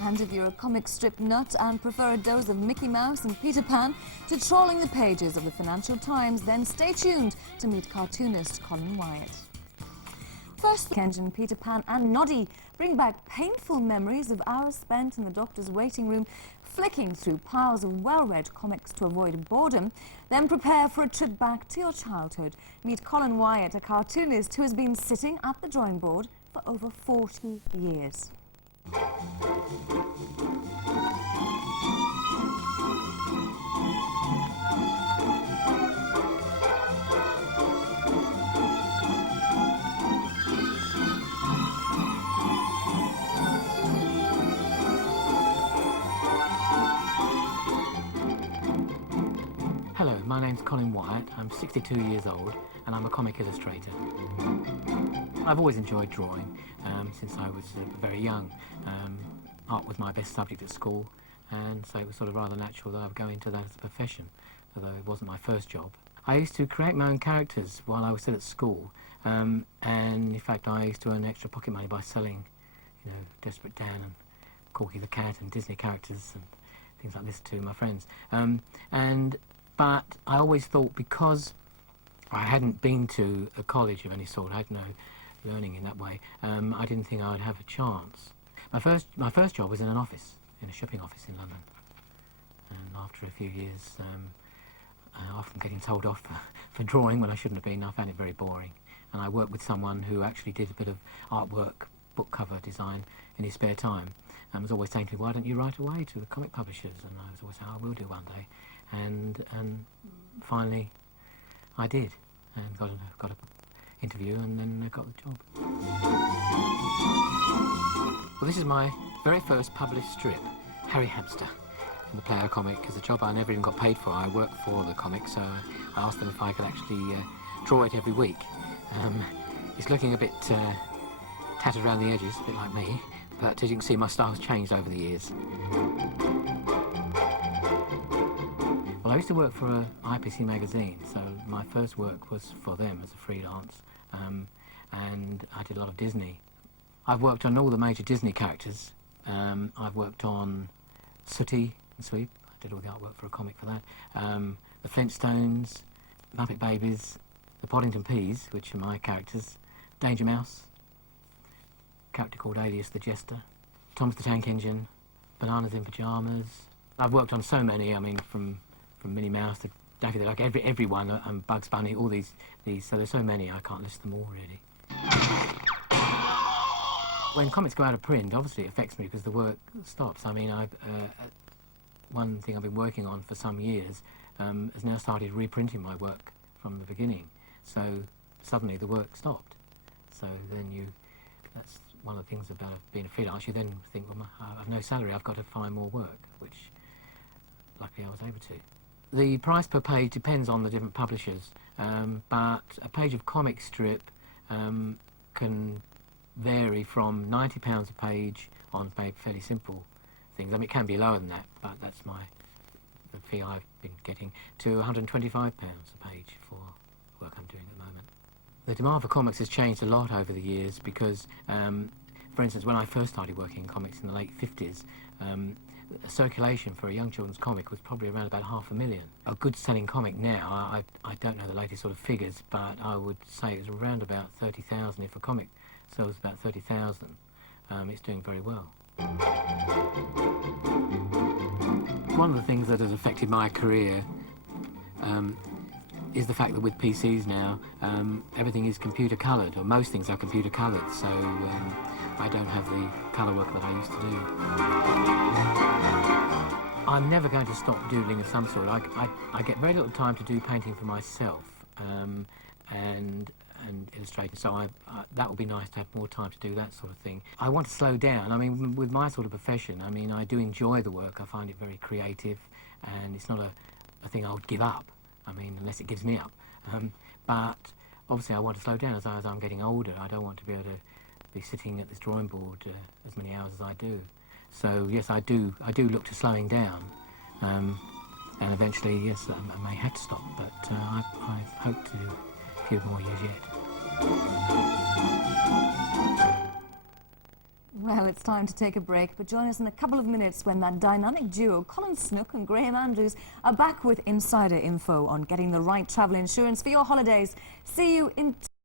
And if you're a comic strip nut and prefer a dose of Mickey Mouse and Peter Pan to trawling the pages of the Financial Times, then stay tuned to meet cartoonist Colin Wyatt. First, Engine, Peter Pan and Noddy bring back painful memories of hours spent in the doctor's waiting room, flicking through piles of well-read comics to avoid boredom, then prepare for a trip back to your childhood. Meet Colin Wyatt, a cartoonist who has been sitting at the drawing board for over 40 years. Hello, my name's Colin Wyatt. I'm 62 years old and I'm a comic illustrator. I've always enjoyed drawing since I was very young. Art was my best subject at school, and so it was sort of rather natural that I would go into that as a profession, although it wasn't my first job. I used to create my own characters while I was still at school, and in fact I used to earn extra pocket money by selling, you know, Desperate Dan and Corky the Cat and Disney characters and things like this to my friends. But I always thought, because I hadn't been to a college of any sort, I had no learning in that way, I didn't think I would have a chance. My first job was in an office, in a shipping office in London. And after a few years, often getting told off for drawing when I shouldn't have been, I found it very boring. And I worked with someone who actually did a bit of artwork, book cover design in his spare time, and was always saying to me, why don't you write away to the comic publishers? And I was always saying, I will do one day. And finally I did, and got an interview, and then I got the job. Well, this is my very first published strip, Harry Hamster, from the Player comic. As a job I never even got paid for. I worked for the comic, so I asked them if I could actually draw it every week. It's looking a bit tattered around the edges, a bit like me, but as you can see, my style's changed over the years. Well, I used to work for a IPC magazine, so my first work was for them as a freelance, and I did a lot of Disney. I've worked on all the major Disney characters. I've worked on Sooty and Sweep. I did all the artwork for a comic for that. The Flintstones, Muppet Babies, the Poddington Peas, which are my characters, Danger Mouse, a character called Alias the Jester, Thomas the Tank Engine, Bananas in Pyjamas. I've worked on so many, I mean, from Minnie Mouse to Daffy the Duck, everyone, and Bugs Bunny, all these, so there's so many I can't list them all really. When comics go out of print, obviously it affects me because the work stops. I mean, one thing I've been working on for some years has now started reprinting my work from the beginning. So suddenly the work stopped. So then that's one of the things about being a freelance. You then think, well, I've no salary, I've got to find more work, which luckily I was able to. The price per page depends on the different publishers, but a page of comic strip can vary from £90 a page on fairly simple things. I mean, it can be lower than that, but that's the fee I've been getting, to £125 a page for work I'm doing at the moment. The demand for comics has changed a lot over the years because, for instance, when I first started working in comics in the late 50s, a circulation for a young children's comic was probably around about 500,000. A good selling comic now, I don't know the latest sort of figures, but I would say it's around about 30,000. If a comic sells about 30,000, it's doing very well. One of the things that has affected my career is the fact that with PCs now, everything is computer coloured, or most things are computer coloured, so I don't have the colour work that I used to do. I'm never going to stop doodling of some sort. I get very little time to do painting for myself and illustrating, so that would be nice to have more time to do that sort of thing. I want to slow down. I mean, with my sort of profession, I mean, I do enjoy the work. I find it very creative, and it's not a thing I would give up, I mean, unless it gives me up. But obviously I want to slow down as I'm getting older. I don't want to be able to be sitting at this drawing board as many hours as I do. So yes, I do look to slowing down, and eventually, yes, I may have to stop, but I hope to a few more years yet. Well, it's time to take a break, but join us in a couple of minutes when that dynamic duo, Colin Snook and Graham Andrews, are back with insider info on getting the right travel insurance for your holidays. See you in